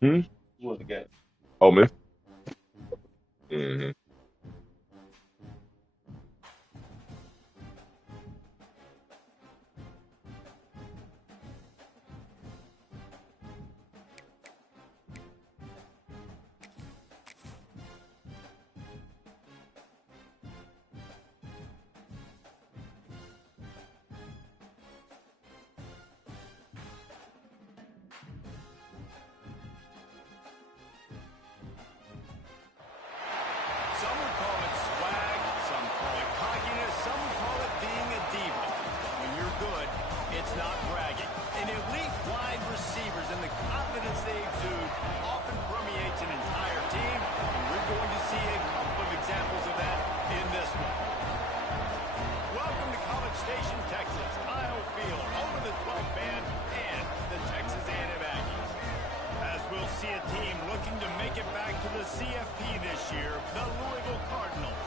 Hmm? Oh, Miss? Mm-hmm. Some would call it swag, some call it cockiness, some would call it being a diva. When you're good, it's not bragging. And elite wide receivers and the confidence they exude often permeates an entire team, and we're going to see a couple of examples of that in this one. Welcome to College Station, Texas, Kyle Field, home of the 12th man and the Texas A&M Aggies. As we'll see a team looking to make it back to the CFP this year, the Louisville Cardinals,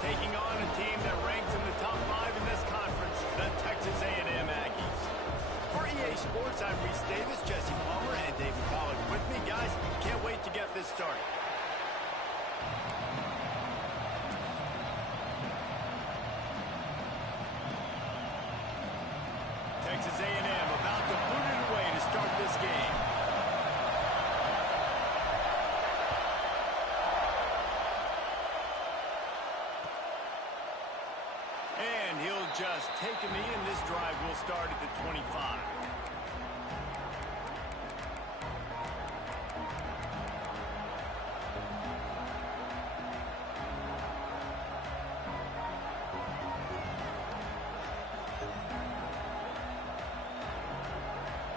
taking on a team that ranks in the top 5 in this conference, the Texas A&M Aggies. For EA Sports, I'm Reese Davis, Jesse Palmer, and David Collins with me. Guys, can't wait to get this started. Texas A&M about to boot it away to start this game. And he'll just take a knee, and this drive will start at the 25.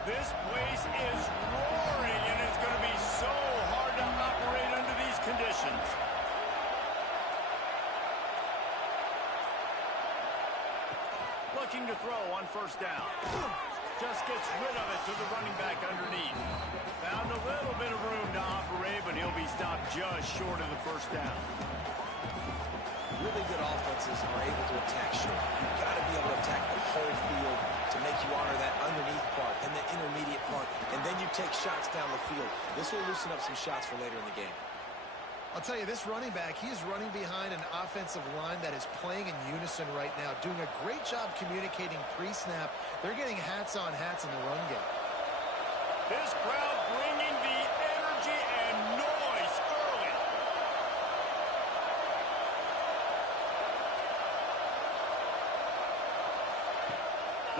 This place is roaring, and it's going to be so hard to operate under these conditions. Looking to throw on first down. Just gets rid of it to the running back underneath. Found a little bit of room to operate, but he'll be stopped just short of the first down. Really good offenses are able to attack short. You've got to be able to attack the whole field to make you honor that underneath part and the intermediate part, and then you take shots down the field. This will loosen up some shots for later in the game. I'll tell you, this running back, he is running behind an offensive line that is playing in unison right now, doing a great job communicating pre-snap. They're getting hats on hats in the run game. This crowd bringing the energy and noise early.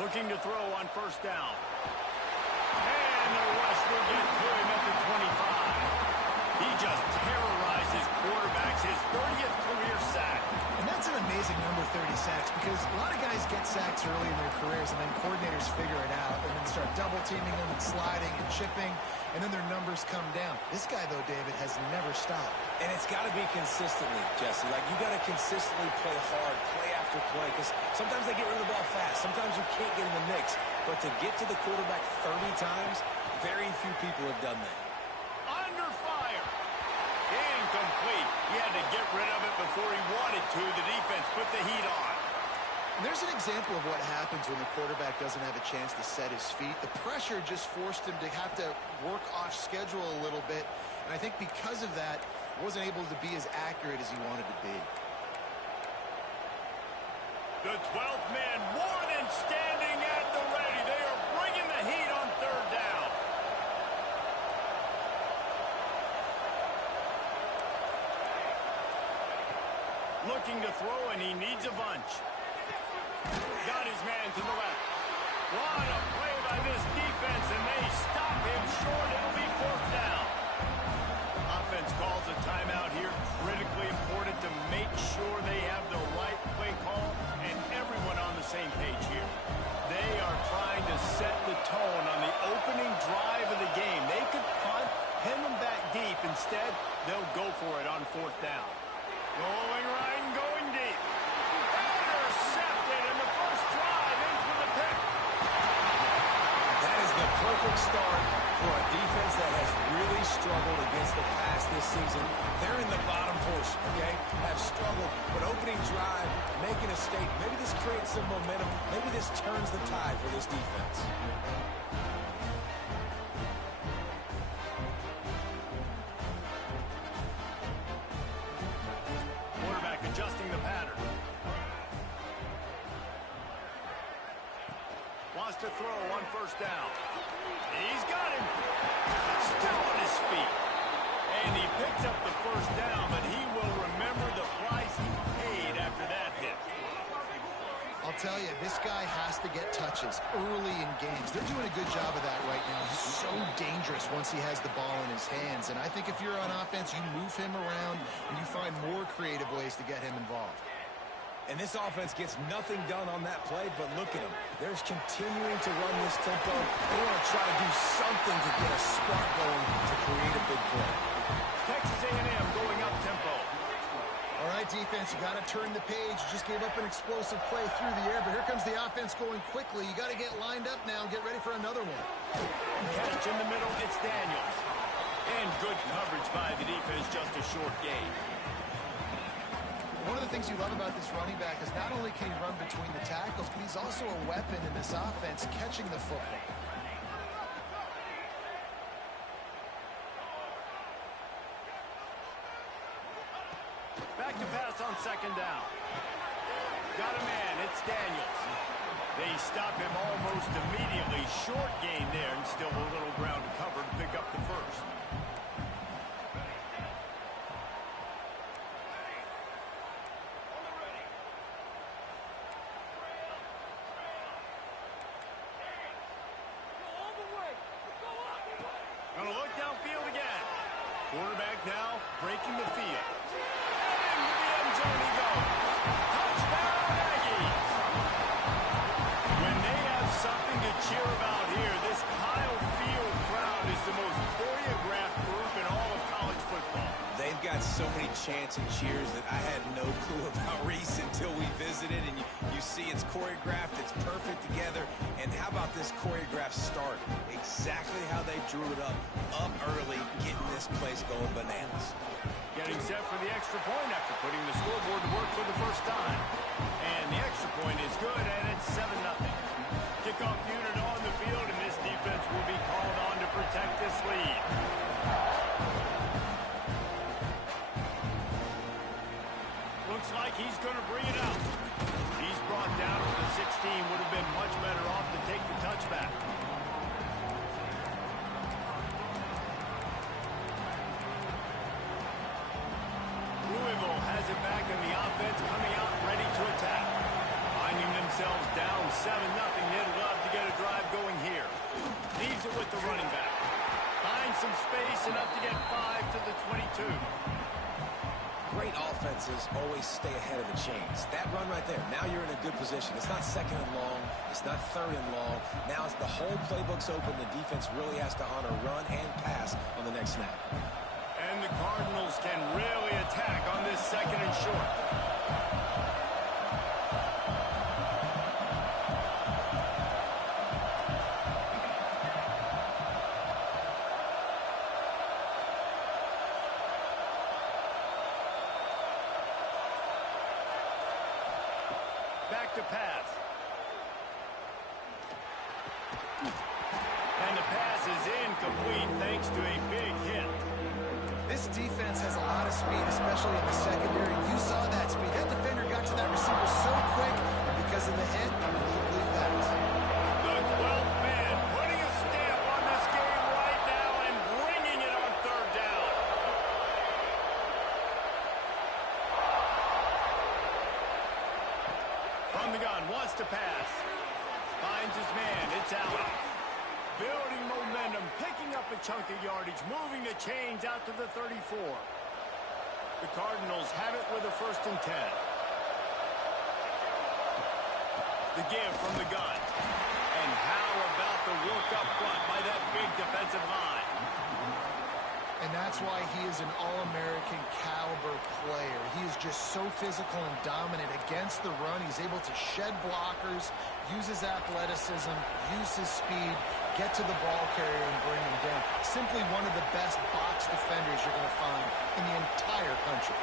Looking to throw on first down. And the rush will get to him at the 25. He just terrorizes quarterbacks, his 30th career sack. And that's an amazing number, 30 sacks, because a lot of guys get sacks early in their careers, and then coordinators figure it out and then start double-teaming them and sliding and chipping, and then their numbers come down. This guy, though, David, has never stopped. And it's got to be consistently, Jesse. Like, you got to consistently play hard, play after play, because sometimes they get rid of the ball fast. Sometimes you can't get in the mix. But to get to the quarterback 30 times, very few people have done that. Under fire. Incomplete. He had to get rid of it before he wanted to. The defense put the heat on. And there's an example of what happens when the quarterback doesn't have a chance to set his feet. The pressure just forced him to have to work off schedule a little bit. And I think because of that, he wasn't able to be as accurate as he wanted to be. The 12th man more than standing at the ready. They are bringing the heat on third down. Looking to throw, and he needs a bunch. Got his man to the left. What a play by this defense, and they stop him short. It'll be fourth down. Offense calls a timeout here. Critically important to make sure they have the right play call and everyone on the same page here. They are trying to set the tone on the opening drive of the game. They could punt, pin them back deep. Instead, they'll go for it on fourth down. Going right and going deep. Intercepted, and the first drive ends with a pick. That is the perfect start for a defense that has really struggled against the pass this season. They're in the bottom 4 push, okay, have struggled, but opening drive, making a statement. Maybe this creates some momentum. Maybe this turns the tide for this defense. Quarterback adjusting the pattern. Wants to throw on first down. He's got him. Still on his feet. And he picks up the first down, but he will remember the price he paid after that hit. I'll tell you, this guy has to get touches early in games. They're doing a good job of that right now. He's so dangerous once he has the ball in his hands. And I think if you're on offense, you move him around and you find more creative ways to get him involved. And this offense gets nothing done on that play, but look at them. They're continuing to run this tempo. They want to try to do something to get a spark going to create a big play. Texas A&M going up tempo. All right, defense, you got to turn the page. You just gave up an explosive play through the air, but here comes the offense going quickly. You got to get lined up now and get ready for another one. Catch in the middle, it's Daniels. And good coverage by the defense, just a short gain. One of the things you love about this running back is not only can he run between the tackles, but he's also a weapon in this offense catching the football. Back to pass on second down. Got a man, it's Daniels. They stop him almost immediately. Short gain there, and still a little ground to cover to pick up the first. Gonna look downfield again. Quarterback now breaking the field. And into the end zone he goes. Touchdown, Aggies! When they have something to cheer about here, this Kyle Field crowd is the most choreographed group in all of college football. They've got so many chants and cheers that I had no clue about Reese until we visited, and you see it's choreographed, it's perfect together. And how about this choreographed start? Exactly how they drew it up early, getting this place going bananas. Getting set for the extra point after putting the scoreboard to work for the first time. And the extra point is good, and it's 7-0. Kickoff unit on the field, and this defense will be called on to protect this lead. Looks like he's going to bring it out. He's brought down to the 16. Would have been much better off to take the touchback. Louisville has it back in the offense, coming out ready to attack. Finding themselves down 7-0. They'd love to get a drive going here. Leaves it with the running back. Finds some space, enough to get 5 to the 22. Great offenses always stay ahead of the chains. That run right there, now you're in a good position. It's not second and long. It's not third and long. Now it's the whole playbook's open. The defense really has to honor run and pass on the next snap. And the Cardinals can really attack on this second and short. Back to pass. And the pass is incomplete thanks to a big hit. This defense has a lot of speed, especially in the secondary. You saw that speed. That defender got to that receiver so quick, and because of the hit, complete pass. The 12th man putting a stamp on this game right now and bringing it on third down. From the gun, wants to pass. Finds his man, it's out. Building momentum, picking up a chunk of yardage, moving the chains out to the 34. The Cardinals have it with a 1st and 10. The give from the gun. And how about the work up front by that big defensive line? And that's why he is an All-American caliber player. He is just so physical and dominant against the run. He's able to shed blockers, use his athleticism, use his speed, get to the ball carrier and bring him down. Simply one of the best box defenders you're going to find in the entire country.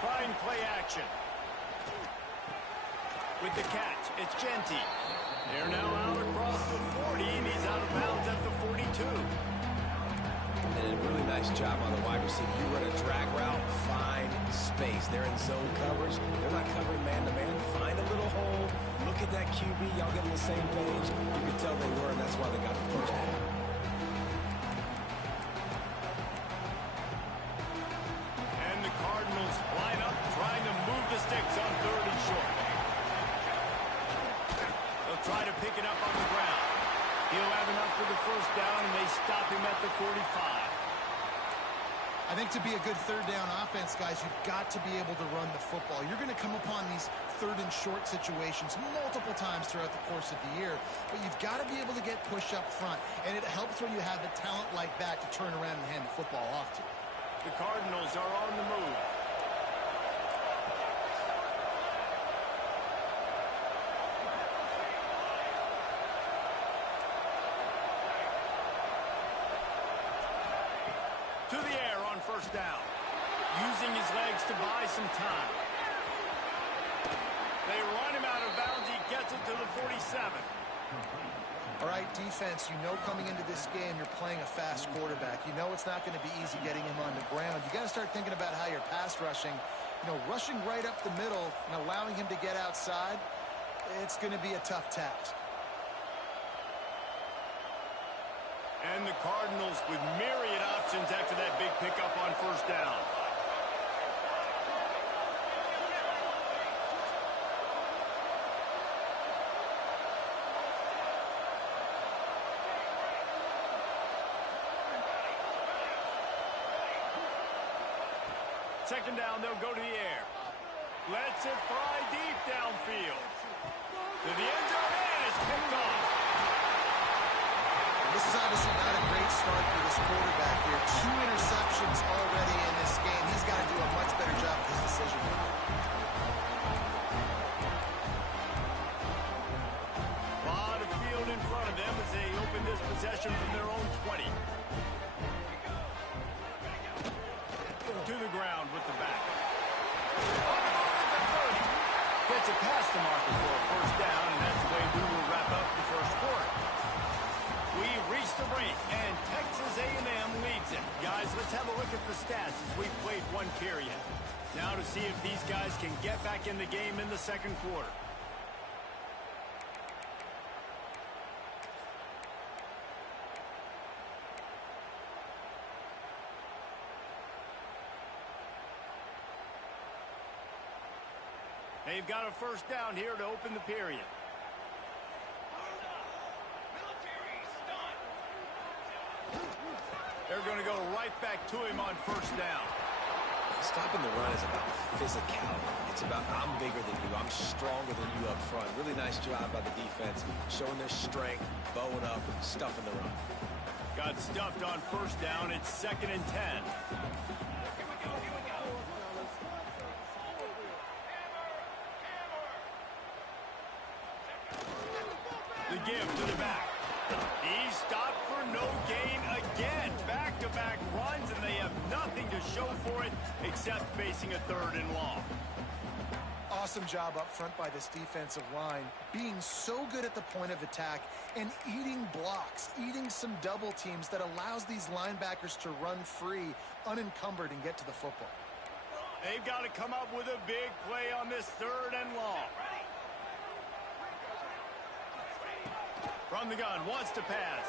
trying play action. With the catch, it's Ncaa26. They're now out across the 40, and he's out of bounds at the 42. And a really nice job on the wide receiver. You run a drag route, find space. They're in zone coverage. They're not covering man-to-man. Find a little hole. Look at that QB. Y'all get on the same page. You can tell they were, and that's why they got the first down. And the Cardinals line up, trying to move the sticks on 3rd and short. They'll try to pick it up on the ground. He'll have enough for the first down, and they stop him at the 45. I think to be a good 3rd down offense, guys, you've got to be able to run the football. You're going to come upon these 3rd and short situations multiple times throughout the course of the year, but you've got to be able to get push up front, and it helps when you have a talent like that to turn around and hand the football off to. The Cardinals are on the move. To the air on 1st down. Using his legs to buy some time. They run him out of bounds. He gets it to the 47. All right, defense, you know coming into this game you're playing a fast quarterback. You know it's not going to be easy getting him on the ground. You got to start thinking about how you're pass rushing. You know, rushing right up the middle and allowing him to get outside, it's going to be a tough task. And the Cardinals with myriad options after that big pickup on 1st down. Second down, they'll go to the air. Lets it fly deep downfield. To the end zone, and it's picked off. This is obviously not a great start for this quarterback here. 2 interceptions already in this game. He's got to do a much better job with his decision making. A lot of field in front of them as they open this possession from their own 20. To the ground with the back. On the move at the 30. Gets it past the marker for a 1st down, and that's the way we will wrap up the 1st quarter. We've reached the break, and Texas A&M leads it. Guys, let's have a look at the stats as we've played 1 period. Now to see if these guys can get back in the game in the 2nd quarter. They've got a 1st down here to open the period. They're going to go right back to him on 1st down. Stopping the run is about physicality. It's about I'm bigger than you. I'm stronger than you up front. Really nice job by the defense, showing their strength, bowing up, stuffing the run. Got stuffed on 1st down. It's 2nd and 10. The give to the back. He's stopped for no gain again. Back-to-back runs, and they have nothing to show for it except facing a 3rd and long. Awesome job up front by this defensive line, being so good at the point of attack and eating blocks, eating some double teams that allows these linebackers to run free, unencumbered, and get to the football. They've got to come up with a big play on this 3rd and long. From the gun, wants to pass.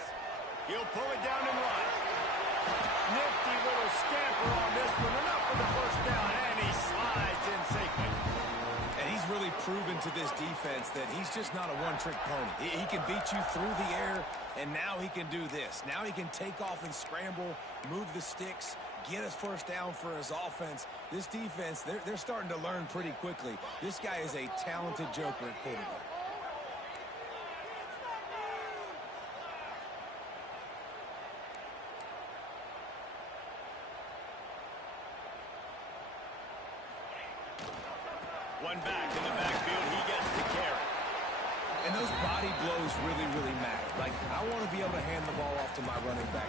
He'll pull it down and run. Nifty little scamper on this one. Enough for the 1st down, and he slides in safely. And he's really proven to this defense that he's just not a one-trick pony. He can beat you through the air, and now he can do this. Now he can take off and scramble, move the sticks, get his 1st down for his offense. This defense, they're starting to learn pretty quickly. This guy is a talented joker at quarterback. One back in the backfield, he gets the carry. And those body blows really, really matter. Like, I want to be able to hand the ball off to my running back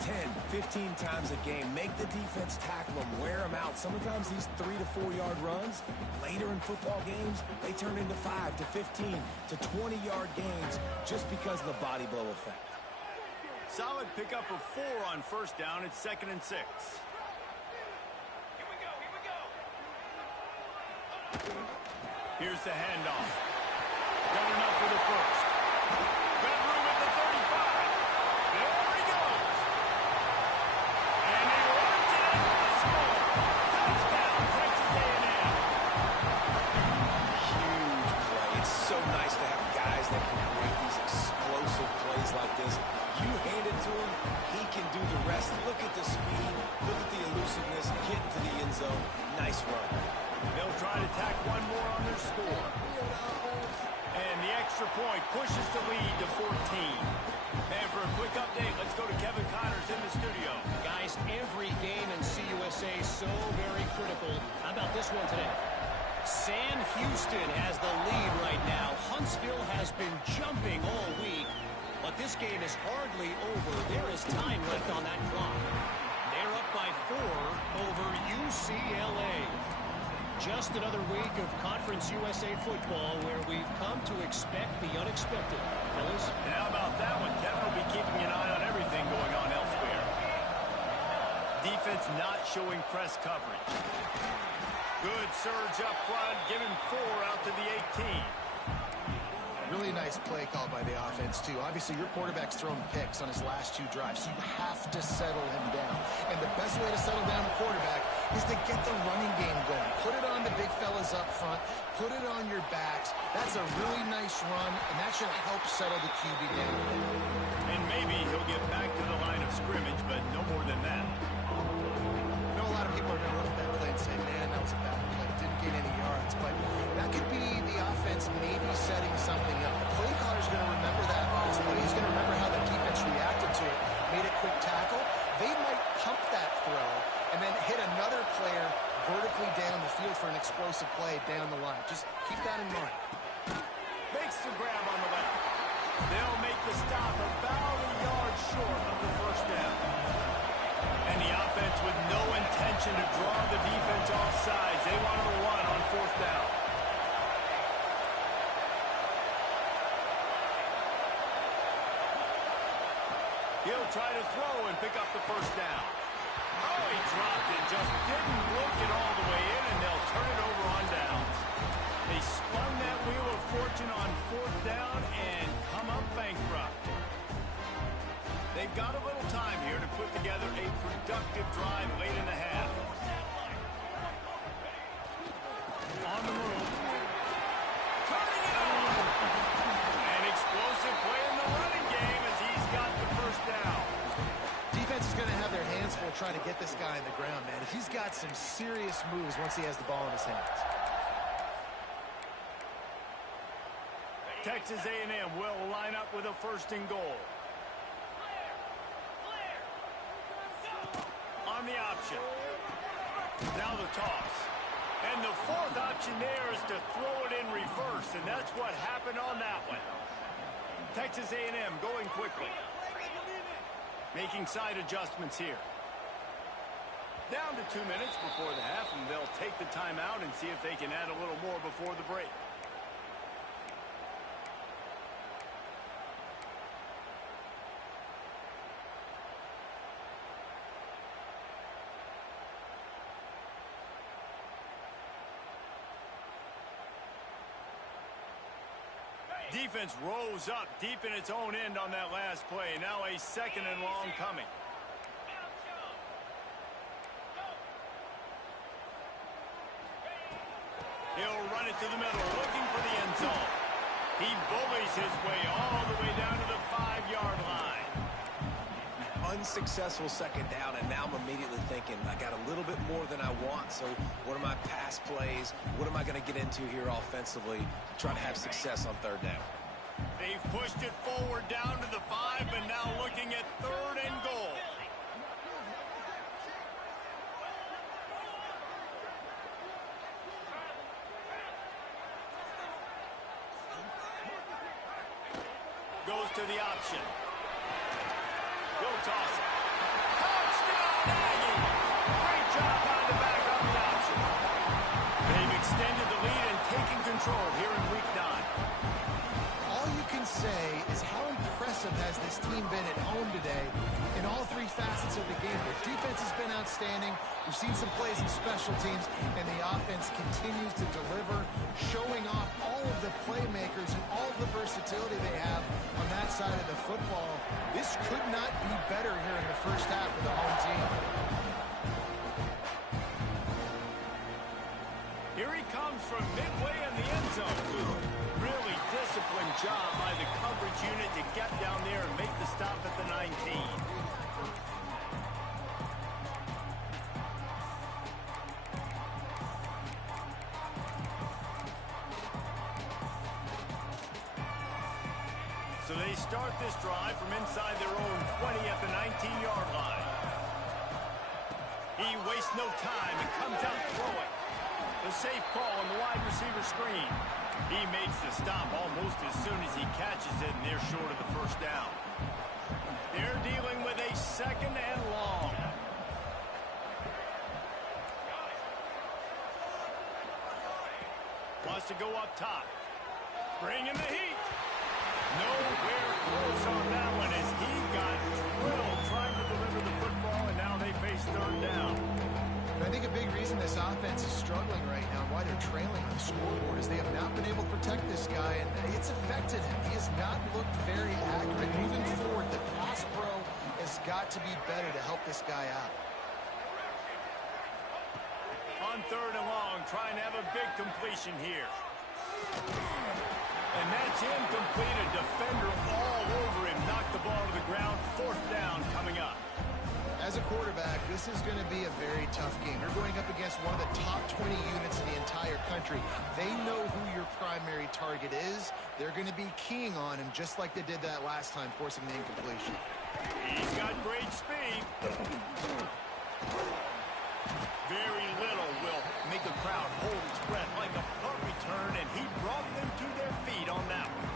10, 15 times a game. Make the defense tackle him, wear him out. Sometimes these 3 to 4 yard runs, later in football games, they turn into 5 to 15 to 20 yard gains just because of the body blow effect. Solid pickup of 4 on first down. It's 2nd and 6. Here's the handoff. Got enough for the first. Got room at the 35. There he goes. And he runs it in for the score. Touchdown, Texas A&M. Huge play. It's so nice to have guys that can create these explosive plays like this. You hand it to him, he can do the rest. Look at the speed. Look at the elusiveness. Get to the end zone. Nice run. They'll try to tack one more on their score. And the extra point pushes the lead to 14. And for a quick update, let's go to Kevin Connors in the studio. Guys, every game in CUSA is so very critical. How about this one today? Sam Houston has the lead right now. Huntsville has been jumping all week, but this game is hardly over. There is time left on that clock. They're up by 4 over UCLA. Just another week of Conference USA football where we've come to expect the unexpected. Fellas? And how about that one? Kevin will be keeping an eye on everything going on elsewhere. Defense not showing press coverage. Good surge up front, giving 4 out to the 18. Really nice play call by the offense, too. Obviously, your quarterback's thrown picks on his last 2 drives, so you have to settle him down. And the best way to settle down a quarterback is to get the running game going. Put it on the big fellas up front. Put it on your backs. That's a really nice run, and that should help settle the QB down. And maybe he'll get back to the line of scrimmage, but no more than that. I know a lot of people are going to look at that play and say, man, that was a bad play. Didn't gain any yards. But that could be the offense maybe setting something up. The play caller's going to remember that last play. He's going to remember how the defense reacted to it, made a quick tackle. They might pump that throw and then hit another player vertically down the field for an explosive play down the line. Just keep that in mind. Makes the grab on the left. They'll make the stop about a yard short of the first down. And the offense with no intention to draw the defense off sides. They want to run on 4th down. He'll try to throw and pick up the first down. Oh, he dropped it. Just didn't look it all the way in, and they'll turn it over on downs. They spun that wheel of fortune on 4th down and come up bankrupt. They've got a little time here to put together a productive drive late in the half. On the move. Turning it on. An explosive play in the running game as he's got the first down. Defense is going to have their hands full trying to get this guy in the ground, man. He's got some serious moves once he has the ball in his hands. Texas A&M will line up with a 1st and goal. On the option. Now the toss. And the 4th option there is to throw it in reverse, and that's what happened on that one. Texas A&M going quickly. Making side adjustments here. Down to 2 minutes before the half, and they'll take the timeout and see if they can add a little more before the break. Defense rose up deep in its own end on that last play. Now a 2nd and long coming. He'll run it to the middle, looking for the end zone. He bullies his way all the way down to the 5-yard line. Unsuccessful 2nd down, and now I'm immediately thinking, I got a little bit more than I want, so what are my pass plays? What am I going to get into here offensively to try to have success on 3rd down? They've pushed it forward down to the 5, and now looking at 3rd and goal. goes to the option. He'll toss it. Touchdown, Aggie! Great job on the back on the option. They've extended the lead and taken control here in Week 9. All you can say is how impressive has this team been at home today in all three facets of the game. Their defense has been outstanding. We've seen some plays in special teams, and the offense continues to deliver, showing off all of the playmakers and all of the versatility they have on that side of the football. This could not be better here in the first half for the home team. Here he comes from midway in the end zone. Really disciplined job by the coverage unit to get down there and make the stop at the 19. So they start this drive from inside their own 20 at the 19-yard line. He wastes no time and comes out throwing. The safe call on the wide receiver screen. He makes the stop almost as soon as he catches it, and they're short of the first down. They're dealing with a second and long. Wants to go up top. Bring in the heat. Nowhere close on that one as he got drilled trying to deliver the football, and now they face third down. I think a big reason this offense is struggling right now, why they're trailing on the scoreboard, is they have not been able to protect this guy, and it's affected him. He has not looked very accurate. Moving forward, the pass pro has got to be better to help this guy out. On third and long, trying to have a big completion here. And that's incomplete. A defender all over him. Knocked the ball to the ground. Fourth down coming up. As a quarterback, this is going to be a very tough game. You're going up against one of the top 20 units in the entire country. They know who your primary target is. They're going to be keying on him just like they did that last time, forcing the incompletion. He's got great speed. Very little will make a crowd hold its breath like a punt return, and he brought them to their feet on that one.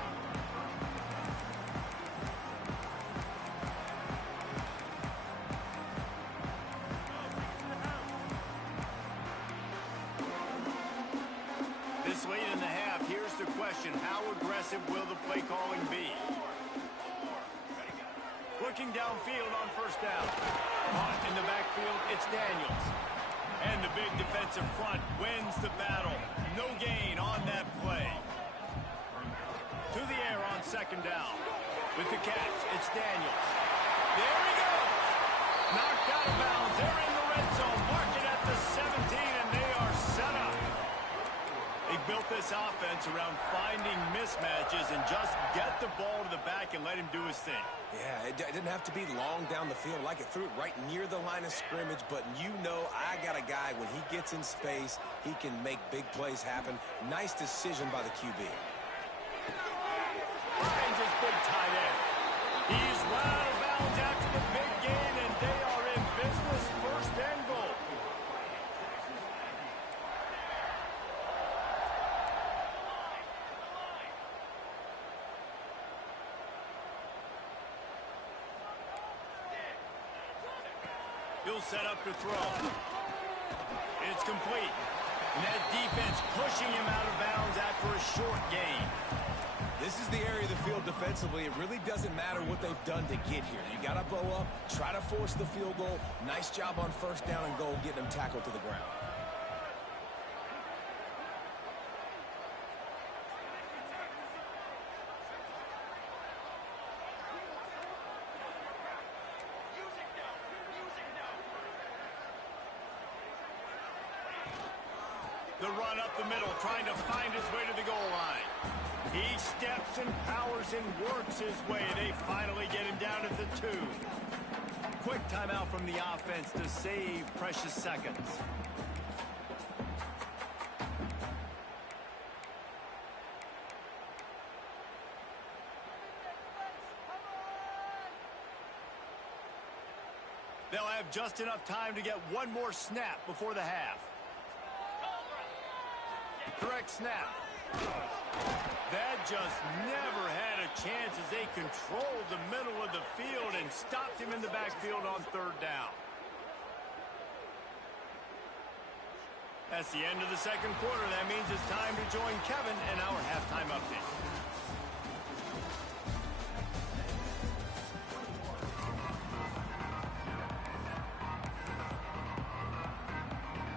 This late in the half, here's the question: how aggressive will the play calling be? Looking downfield on first down. Caught in the backfield, it's Daniels. And the big defensive front wins the battle. No gain on that play. To the air on second down. With the catch, it's Daniels. There he goes. Knocked out of bounds. They're in the red zone. Mark it at the 17, and they are set up. They built this offense around finding mismatches and just get the ball to the back and let him do his thing. Yeah, it didn't have to be long down the field. Like it threw it right near the line of scrimmage, but you know I got a guy, when he gets in space, he can make big plays happen. Nice decision by the QB. Finds his big tight end. He's run out of bounds after the big gain, and they are in business, first and goal. He'll set up to throw. It's complete. And that defense pushing him out of bounds after a short gain. This is the area of the field defensively. It really doesn't matter what they've done to get here. You got to bow up, try to force the field goal. Nice job on first down and goal, getting them tackled to the ground. The run up the middle, trying to find his way to the goal line. He steps and powers and works his way. They finally get him down at the 2. Quick timeout from the offense to save precious seconds. They'll have just enough time to get one more snap before the half. Direct snap. That just never had a chance as they controlled the middle of the field and stopped him in the backfield on third down. That's the end of the second quarter. That means it's time to join Kevin in our halftime update.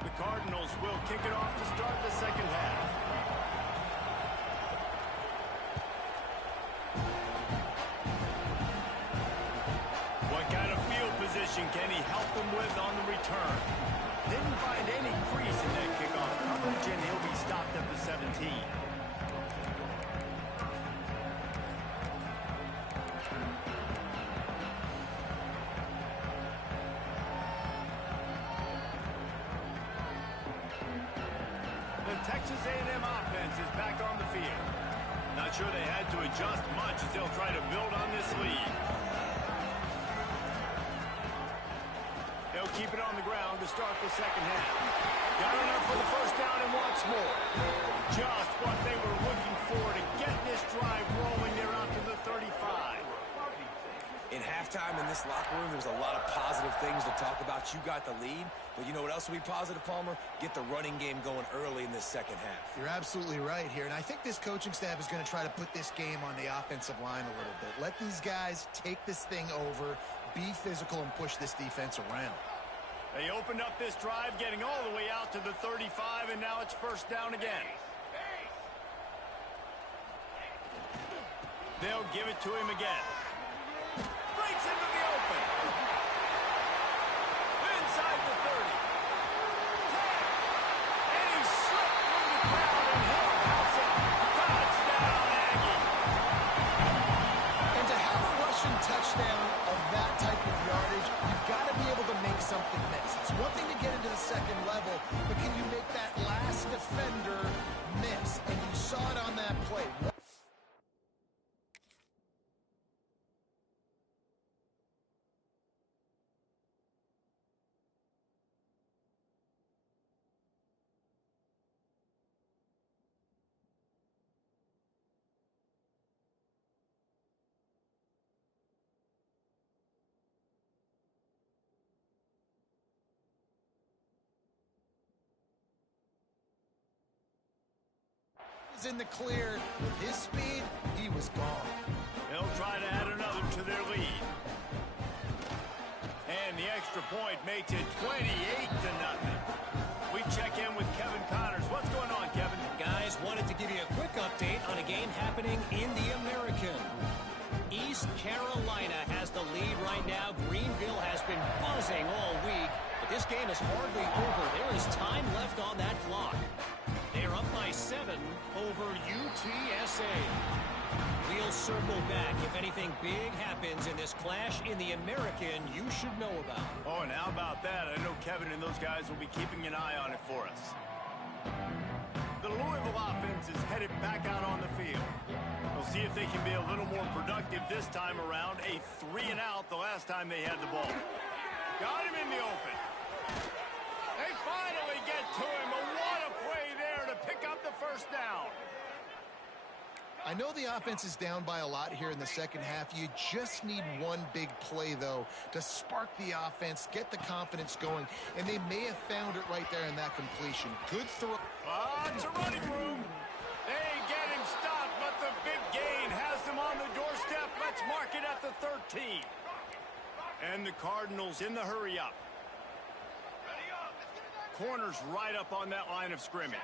The Cardinals will kick it off to start the second half. What kind of field position can he help them with on the return? Didn't find any crease in that kickoff coverage, and he'll be stopped at the 17. The Texas A&M offense is back on the field. Not sure they had to adjust much as they'll try to build on this lead. They'll keep it on the ground to start the second half. Got enough for the first down and wants more. Just what they were looking for to get this drive rolling. They're out to the 35. In halftime in this locker room, there's a lot of positive things to talk about. You got the lead, but you know what else will be positive, Palmer? Get the running game going early in this second half. You're absolutely right here, and I think this coaching staff is going to try to put this game on the offensive line a little bit. Let these guys take this thing over, be physical, and push this defense around. They opened up this drive, getting all the way out to the 35, and now it's first down again. They'll give it to him again. Breaks into the open. Inside the 30. And he slipped through the crowd, and he'll house it. Touchdown, Aggie. And to have a rushing touchdown of that type of yardage, you've got to be able to make something miss. It's one thing to get into the second level, but can you make that last defender miss? And you saw it on that play. In the clear, with his speed, he was gone. They'll try to add another to their lead. And the extra point makes it 28-0. We check in with Kevin Connors. What's going on, Kevin? Guys, wanted to give you a quick update on a game happening in the American. East Carolina has the lead right now. Greenville has been buzzing all week, but this game is hardly over. There is time left on that clock. They're up by 7 over UTSA. We'll circle back if anything big happens in this clash in the American you should know about. Oh, and how about that? I know Kevin and those guys will be keeping an eye on it for us. The Louisville offense is headed back out on the field. We'll see if they can be a little more productive this time around. A 3-and-out the last time they had the ball. Got him in the open. They finally get to him. What a play there to pick up the first down. I know the offense is down by a lot here in the second half. You just need one big play, though, to spark the offense, get the confidence going, and they may have found it right there in that completion. Good throw. It's a running room. They get him stopped, but the big gain has them on the doorstep. Let's mark it at the 13. And the Cardinals in the hurry-up. Corners right up on that line of scrimmage.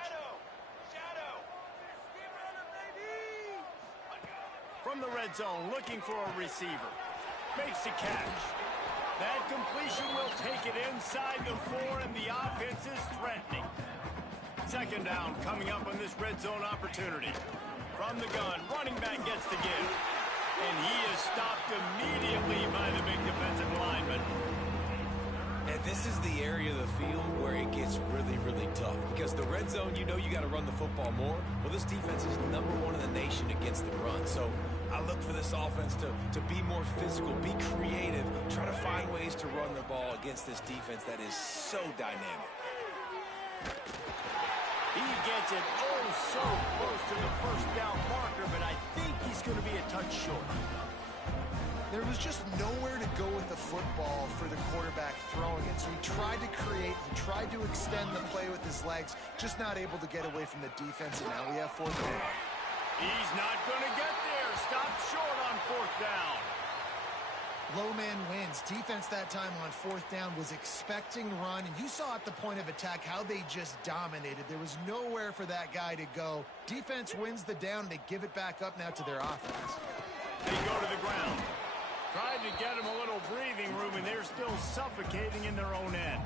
From the red zone, looking for a receiver. Makes the catch. That completion will take it inside the 4, and the offense is threatening. Second down coming up on this red zone opportunity. From the gun, running back gets the give. And he is stopped immediately by the big defensive lineman. And this is the area of the field where it gets really, really tough. Because the red zone, you know you got to run the football more. Well, this defense is #1 in the nation against the run. So I look for this offense to be more physical, be creative, try to find ways to run the ball against this defense that is so dynamic. He gets it oh so close to the first down marker, but I think he's going to be a touch short. There was just nowhere to go with the football for the quarterback throwing it. So he tried to create, he tried to extend the play with his legs, just not able to get away from the defense, and now we have 4th down. He's not going to get there. Stopped short on 4th down. Low man wins. Defense that time on 4th down was expecting run, and you saw at the point of attack how they just dominated. There was nowhere for that guy to go. Defense wins the down. They give it back up now to their offense. They go to the ground. Tried to get him a little breathing room, and they're still suffocating in their own end.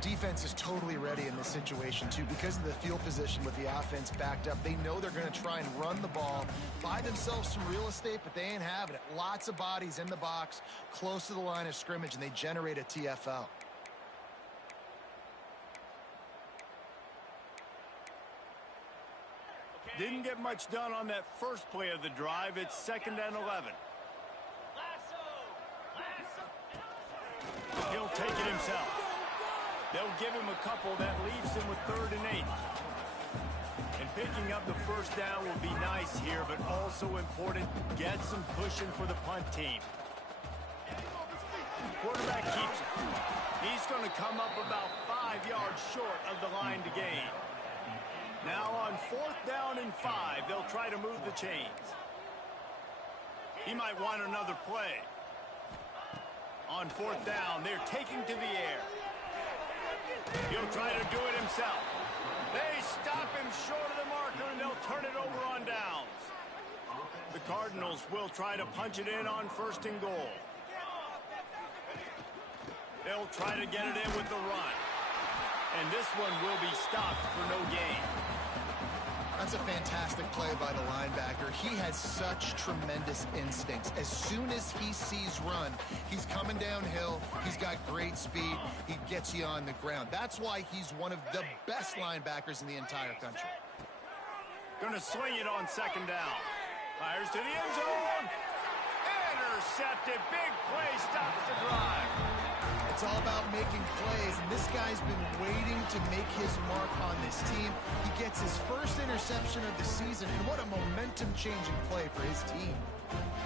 Defense is totally ready in this situation, too, because of the field position with the offense backed up. They know they're going to try and run the ball, buy themselves some real estate, but they ain't having it. Lots of bodies in the box, close to the line of scrimmage, and they generate a TFL. Didn't get much done on that first play of the drive. It's 2nd and 11. He'll take it himself. They'll give him a couple. That leaves him with 3rd and 8. And picking up the first down will be nice here, but also important. Get some cushion for the punt team. Quarterback keeps it. He's going to come up about 5 yards short of the line to gain. Now on 4th down and 5, they'll try to move the chains. He might want another play. On 4th down, they're taking to the air. He'll try to do it himself. They stop him short of the marker, and they'll turn it over on downs. The Cardinals will try to punch it in on 1st and goal. They'll try to get it in with the run. And this one will be stopped for no gain. That's a fantastic play by the linebacker. He has such tremendous instincts. As soon as he sees run, he's coming downhill. He's got great speed. He gets you on the ground. That's why he's one of the best linebackers in the entire country. Going to swing it on 2nd down. Fires to the end zone. Intercepted. Big play stops the drive. It's all about making plays, and this guy's been waiting to make his mark on this team. He gets his first interception of the season, and what a momentum-changing play for his team.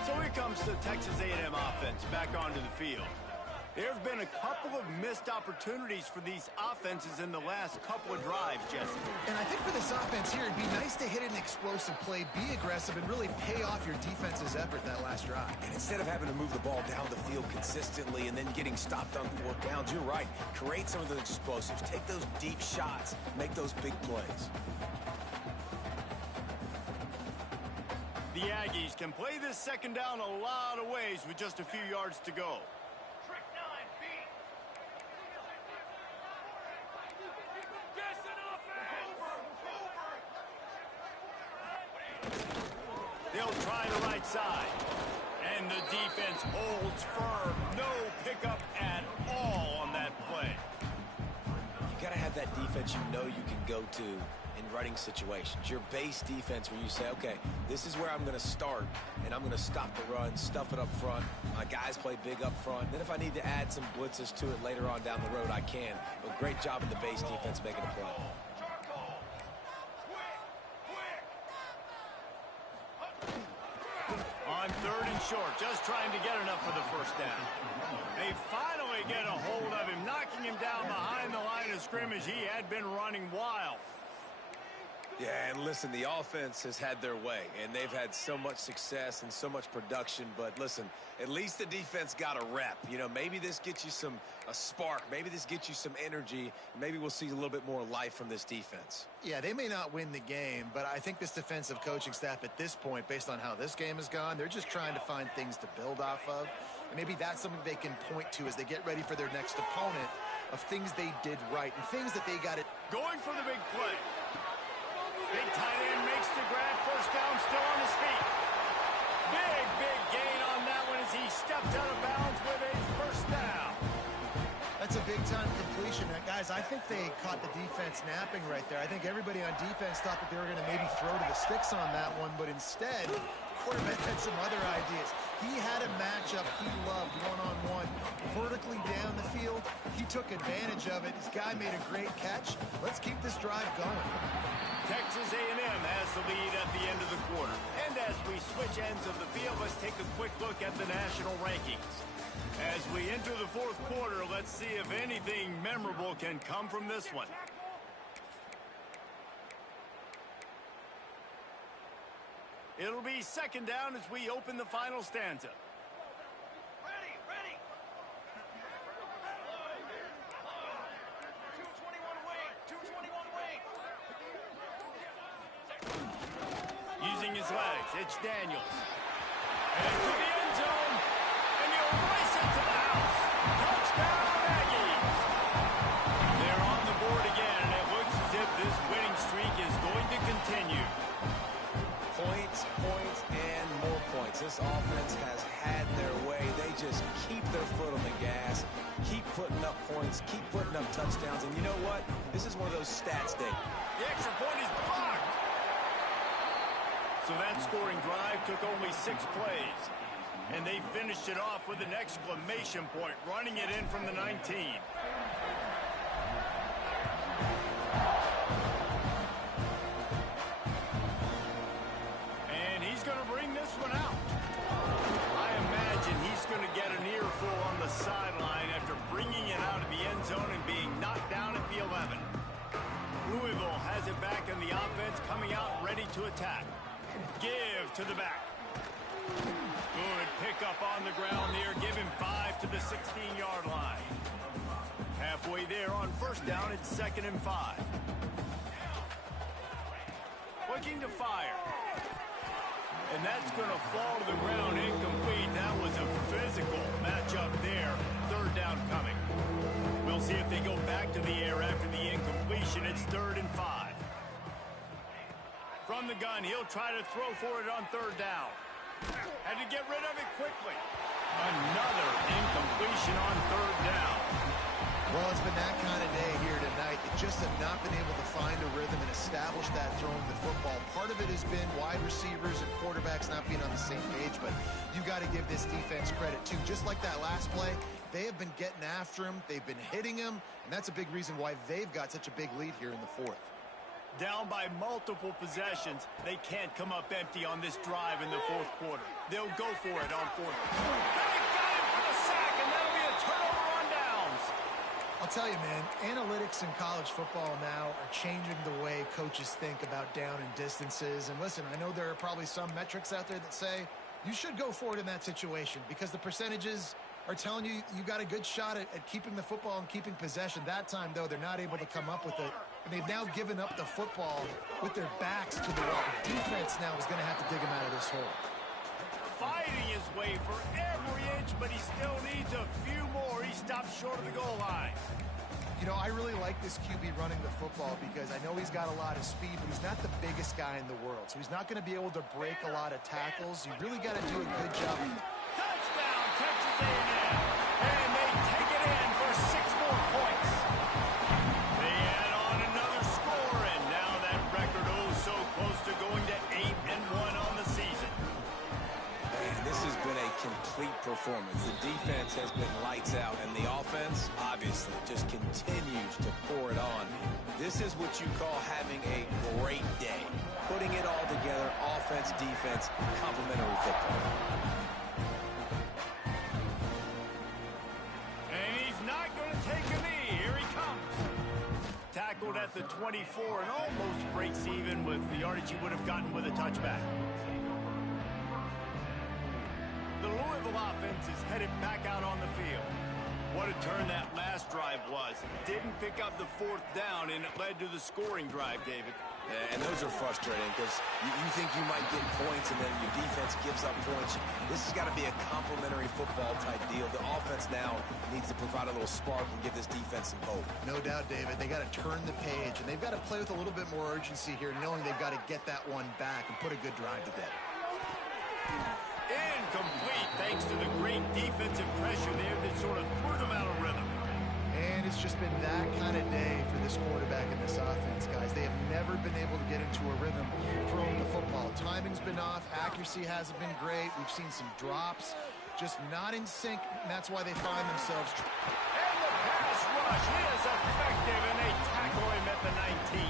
So here comes the Texas A&M offense back onto the field. There have been a couple of missed opportunities for these offenses in the last couple of drives, Jesse. And I think for this offense here, it'd be nice to hit an explosive play, be aggressive, and really pay off your defense's effort that last drive. And instead of having to move the ball down the field consistently and then getting stopped on 4th downs, you're right. Create some of those explosives. Take those deep shots. Make those big plays. The Aggies can play this 2nd down a lot of ways with just a few yards to go. They'll try the right side. And the defense holds firm. No pickup at all on that play. You got to have that defense you know you can go to in running situations. Your base defense where you say, okay, this is where I'm going to start, and I'm going to stop the run, stuff it up front. My guys play big up front. Then if I need to add some blitzes to it later on down the road, I can. But great job in the base defense making a play. On 3rd and short, just trying to get enough for the first down. They finally get a hold of him, knocking him down behind the line of scrimmage. He had been running wild. Yeah, and listen, the offense has had their way, and they've had so much success and so much production. But listen, at least the defense got a rep. You know, maybe this gets you a spark. Maybe this gets you some energy. Maybe we'll see a little bit more life from this defense. Yeah, they may not win the game, but I think this defensive coaching staff at this point, based on how this game has gone, they're just trying to find things to build off of. And maybe that's something they can point to as they get ready for their next opponent, of things they did right and things that they got it. Going for the big play. Big tight end makes the grab. First down, still on his feet. Big gain on that one as he stepped out of bounds with a first down. That's a big-time completion. Guys, I think they caught the defense napping right there. I think everybody on defense thought that they were going to maybe throw to the sticks on that one, but instead, quarterback had some other ideas. He had a matchup he loved one-on-one, vertically down the field. He took advantage of it. His guy made a great catch. Let's keep this drive going. Texas A&M has the lead at the end of the quarter. And as we switch ends of the field, let's take a quick look at the national rankings. As we enter the fourth quarter, let's see if anything memorable can come from this one. It'll be second down as we open the final stanza. Ready, ready. 221 wing, 221 wing. Using his legs, it's Daniels. And to the end zone, and he'll race it to the house. Touchdown, Aggies! They're on the board again, and it looks as if this winning streak is going to continue. Points, points, and more points. This offense has had their way. They just keep their foot on the gas, keep putting up points, keep putting up touchdowns. And you know what? This is one of those stats days. The extra point is blocked. So that scoring drive took only 6 plays. And they finished it off with an exclamation point, running it in from the 19. Going to bring this one out. I imagine he's going to get an earful on the sideline after bringing it out of the end zone and being knocked down at the 11. Louisville has it back in the offense, coming out ready to attack. Give to the back. Good pickup on the ground there. Give him 5 to the 16-yard line. Halfway there on first down, it's 2nd and 5. Looking to fire. And that's going to fall to the ground incomplete. That was a physical matchup there. 3rd down coming. We'll see if they go back to the air after the incompletion. It's 3rd and 5. From the gun, he'll try to throw for it on 3rd down. Had to get rid of it quickly. Another incompletion on 3rd down. Well, it's been that kind of day here tonight. They just have not been able to find a rhythm and establish that throwing the football. Part of it has been wide receivers and quarterbacks not being on the same page, but you got to give this defense credit too. Just like that last play, they have been getting after him. They've been hitting him, and that's a big reason why they've got such a big lead here in the 4th. Down by multiple possessions, they can't come up empty on this drive in the 4th quarter. They'll go for it on 4th. They got him for the sack, and that'll be a turnover on downs. I'll tell you, man, analytics in college football now are changing the way coaches think about down and distances. And listen, I know there are probably some metrics out there that say you should go for it in that situation because the percentages are telling you you got a good shot at keeping the football and keeping possession. That time, though, they're not able to come up with it. And they've now given up the football with their backs to the wall. The defense now is going to have to dig them out of this hole. Fighting his way for every inch, but he still needs a few more. He stopped short of the goal line. You know, I really like this QB running the football because I know he's got a lot of speed, but he's not the biggest guy in the world. So he's not going to be able to break a lot of tackles. You really got to do a good job. Touchdown, Texas A&M. And they take it in for 6 more points. They add on another score, and now that record so close to going to 8-1 on the season. And this has been a complete performance. The defense has been lights out, and the offense, obviously, just continues to pour it on. This is what you call having a great day. Putting it all together, offense, defense, complementary football. And he's not going to take a knee. Here he comes. Tackled at the 24 and almost breaks even with the yardage he would have gotten with a touchback. The Louisville offense is headed back out on the field. What a turn that last drive was. Didn't pick up the 4th down, and it led to the scoring drive, David. Yeah, and those are frustrating because you think you might get points and then your defense gives up points. This has got to be a complementary football type deal. The offense now needs to provide a little spark and give this defense some hope. No doubt, David. They got to turn the page, and they've got to play with a little bit more urgency here, knowing they've got to get that one back and put a good drive together. Incomplete, thanks to the great defensive pressure there that sort of threw them out of rhythm. And it's just been that kind of day for this quarterback and this offense, guys. They have never been able to get into a rhythm throwing the football. Timing's been off. Accuracy hasn't been great. We've seen some drops. Just not in sync, and that's why they find themselves. And the pass rush. He is effective, and they tackle him at the 19.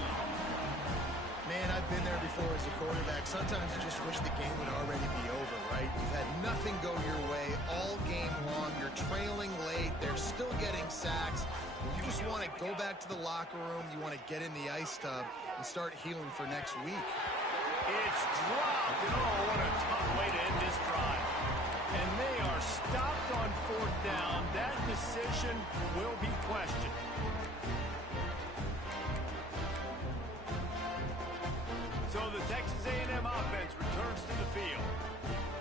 Man, I've been there before as a quarterback. Sometimes you just wish the game would already be over, right? You've had nothing go your way all game long. You're trailing late. They're still getting sacks. You just want to go back to the locker room. You want to get in the ice tub and start healing for next week. It's dropped, and oh, what a tough way to end this drive. And they are stopped on 4th down. That decision will be questioned. So the Texas A&M offense returns to the field.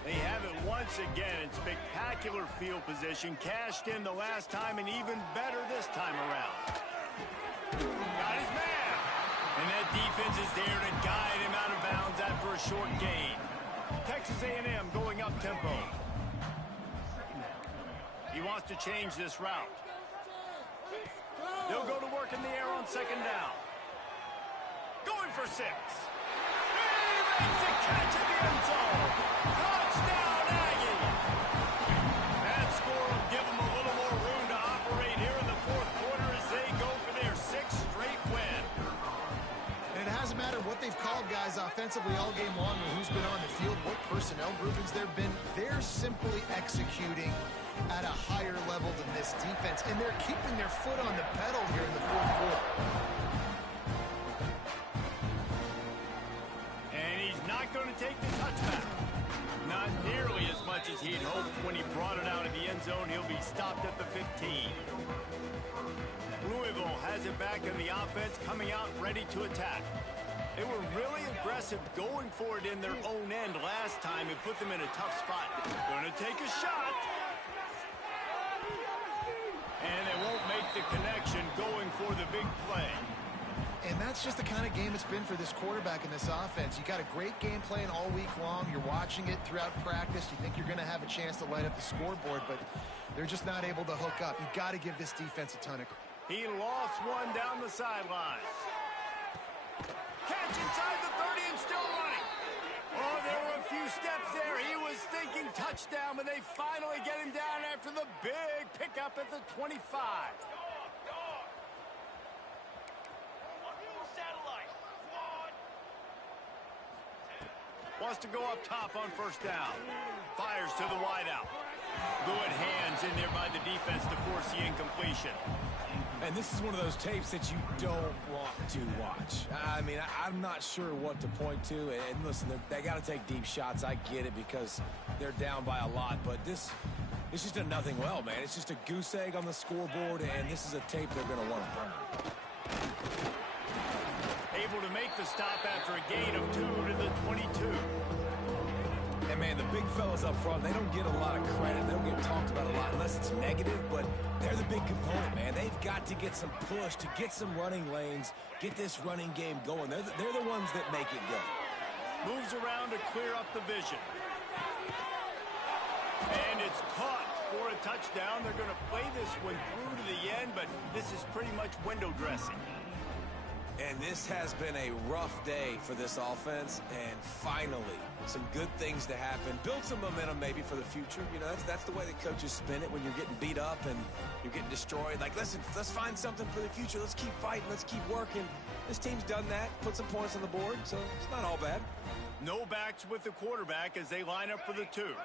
They have it once again in spectacular field position, cashed in the last time, and even better this time around. Got his man. And that defense is there to guide him out of bounds after a short gain. Texas A&M going up tempo. He wants to change this route. They'll go to work in the air on 2nd down. Going for 6. He makes a catch in the end zone. Touchdown, Aggie. That score will give them a little more room to operate here in the 4th quarter as they go for their 6th straight win. And it hasn't mattered what they've called, guys, offensively all game long, or who's been on the field, what personnel groupings there have been. They're simply executing at a higher level than this defense, and they're keeping their foot on the pedal here in the 4th quarter. And he's not going to take the touchback. Not nearly as much as he'd hoped when he brought it out of the end zone. He'll be stopped at the 15. Louisville has it back in the offense, coming out ready to attack. They were really aggressive going for it in their own end last time and put them in a tough spot. Going to take a shot. And they won't make the connection going for the big play. And that's just the kind of game it's been for this quarterback in this offense. You got a great game plan all week long. You're watching it throughout practice. You think you're going to have a chance to light up the scoreboard, but they're just not able to hook up. You got to give this defense a ton of credit. He lost one down the sideline. Catch inside the 30 and still running. Oh, there were a few steps there. He was thinking touchdown, but they finally get him down after the big pickup at the 25. Wants to go up top on 1st down. Fires to the wideout. Good hands in there by the defense to force the incompletion. And this is one of those tapes that you don't want to watch. I mean, I'm not sure what to point to. And listen, they got to take deep shots. I get it because they're down by a lot. But it's just a nothing well, man. It's just a goose egg on the scoreboard, and this is a tape they're going to want to burn. Able to make the stop after a gain of 2 to the 22. And, man, the big fellas up front, they don't get a lot of credit. They don't get talked about a lot unless it's negative, but they're the big component, man. They've got to get some push, to get some running lanes, get this running game going. They're the ones that make it go. Moves around to clear up the vision. And it's caught for a touchdown. They're going to play this one through to the end, but this is pretty much window dressing. And this has been a rough day for this offense, and finally, some good things to happen. Build some momentum maybe for the future. You know, that's the way the coaches spin it when you're getting beat up and you're getting destroyed. Like, listen, let's find something for the future. Let's keep fighting. Let's keep working. This team's done that, put some points on the board, so it's not all bad. No backs with the quarterback as they line up for the 2.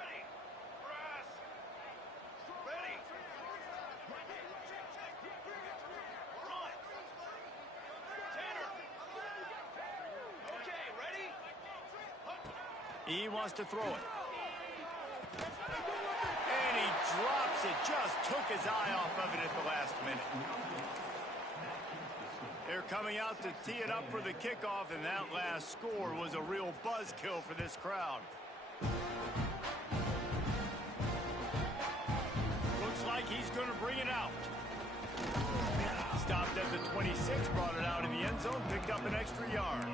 He wants to throw it. And he drops it. Just took his eye off of it at the last minute. They're coming out to tee it up for the kickoff, and that last score was a real buzzkill for this crowd. Looks like he's going to bring it out. Stopped at the 26, brought it out in the end zone, picked up an extra yard.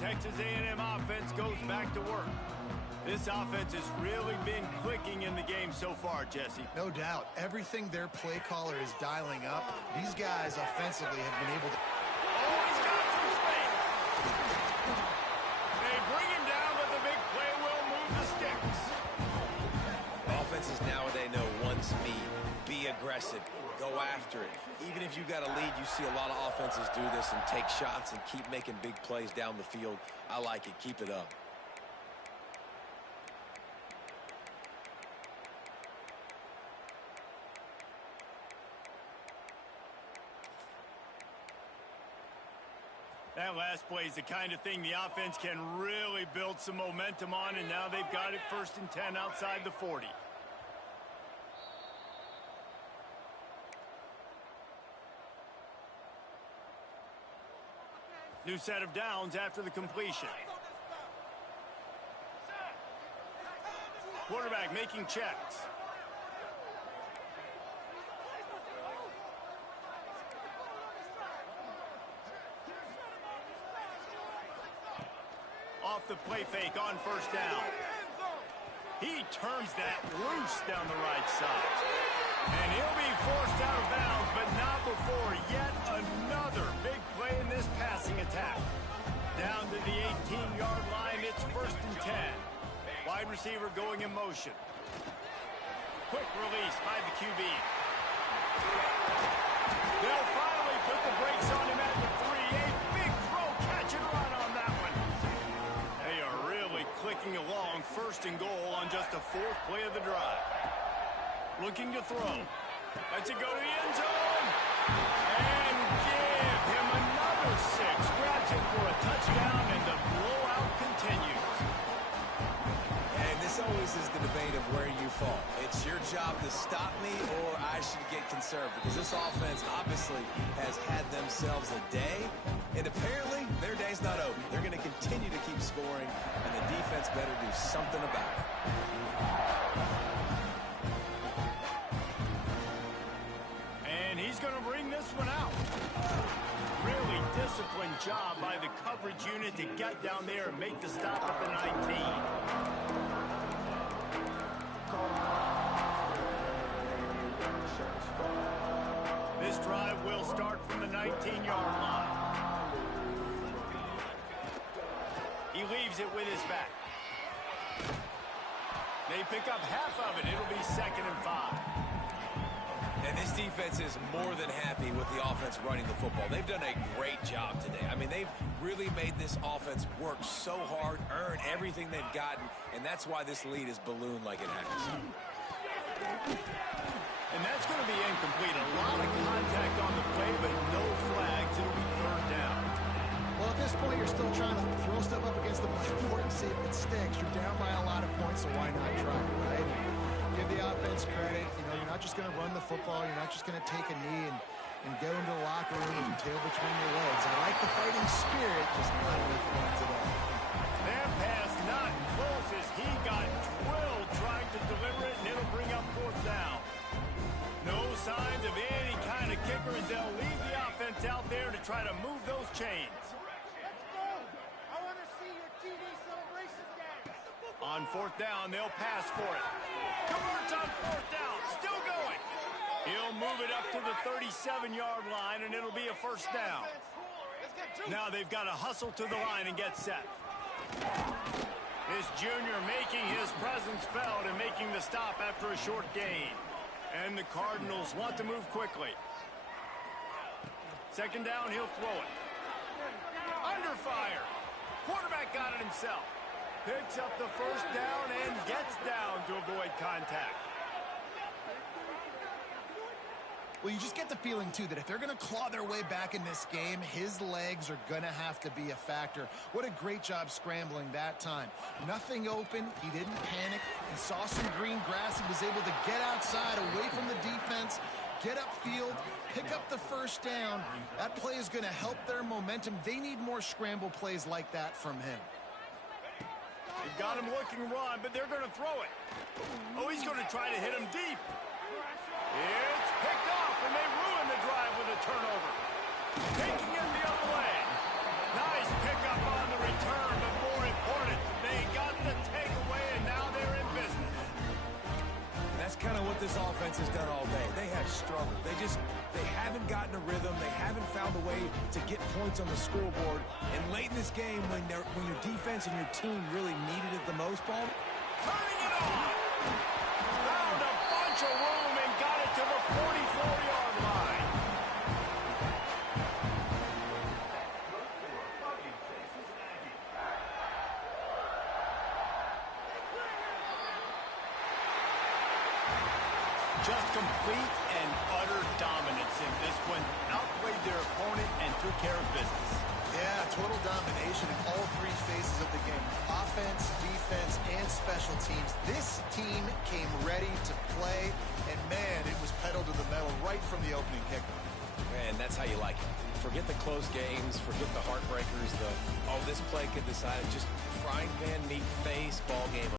Texas A&M offense goes back to work. This offense has really been clicking in the game so far, Jesse. No doubt. Everything their play caller is dialing up, these guys offensively have been able to... Oh, he's got some space. They bring him down, but the big play will move the sticks. Offenses nowadays know one speed. Be aggressive. Go after it. Even if you got a lead, you see a lot of offenses do this and take shots and keep making big plays down the field. I like it. Keep it up. That last play is the kind of thing the offense can really build some momentum on, and now they've got it 1st and 10 outside the 40. New set of downs after the completion. Quarterback making checks. Off the play fake on 1st down. He turns that loose down the right side. And he'll be forced out of bounds, but not before yet another big play in this passing attack. Down to the 18-yard line, it's 1st and 10. Wide receiver going in motion. Quick release by the QB. They'll finally put the brakes on him at the 3. A big throw, catch and run on that one. They are really clicking along, 1st and goal on just the 4th play of the drive. Looking to throw. Lets it go to the end zone. And give him another 6. Grabs it for a touchdown, and the blowout continues. And this always is the debate of where you fall. It's your job to stop me, or I should get conservative. Because this offense obviously has had themselves a day, and apparently their day's not over. They're going to continue to keep scoring, and the defense better do something about it. And he's going to bring this one out. Really disciplined job by the coverage unit to get down there and make the stop at the 19. This drive will start from the 19-yard line. He leaves it with his back. They pick up half of it. It'll be 2nd and 5. And this defense is more than happy with the offense running the football. They've done a great job today. I mean, they've really made this offense work so hard, earn everything they've gotten, and that's why this lead is ballooned like it has. And that's going to be incomplete. A lot of contact on the play, but no flags. It'll be 3rd down. Well, at this point, you're still trying to throw stuff up against the board and see if it sticks. You're down by a lot of points, so why not try, right? Give the offense credit. You know, you're not just going to run the football. You're not just going to take a knee and go into the locker room with your tail between your legs. I like the fighting spirit, just not with one today. That pass not close as he got drilled trying to deliver it, and it'll bring up 4th down. No signs of any kind of kicker as they'll leave the offense out there to try to move those chains. On 4th down, they'll pass for it. Converts on 4th down, still going. He'll move it up to the 37-yard line, and it'll be a 1st down. Now they've got to hustle to the line and get set. This junior making his presence felt and making the stop after a short gain. And the Cardinals want to move quickly. 2nd down, he'll throw it. Under fire. Quarterback got it himself. Picks up the 1st down and gets down to avoid contact. Well, you just get the feeling, too, that if they're going to claw their way back in this game, his legs are going to have to be a factor. What a great job scrambling that time. Nothing open. He didn't panic. He saw some green grass. He was able to get outside, away from the defense, get upfield, pick up the 1st down. That play is going to help their momentum. They need more scramble plays like that from him. They've got him looking run, but they're going to throw it. Oh, he's going to try to hit him deep. It's picked off, and they ruin the drive with a turnover. Taking it the other way. Nice pickup on the return, but more important, they got the takeaway, and defense has done all day. They have struggled. They haven't gotten a rhythm. They haven't found a way to get points on the scoreboard. And late in this game, when your defense and your team really needed it the most, Paul, Turning it on. Found a bunch of room and got it to the 44-yard line. Just complete and utter dominance in this one. Outplayed their opponent and took care of business. Yeah, total domination in all three phases of the game. Offense, defense, and special teams. This team came ready to play, and man, it was pedal to the metal right from the opening kickoff. man, that's how you like it. Forget the close games, forget the heartbreakers, this play could decide it. Just frying pan meat face ball game.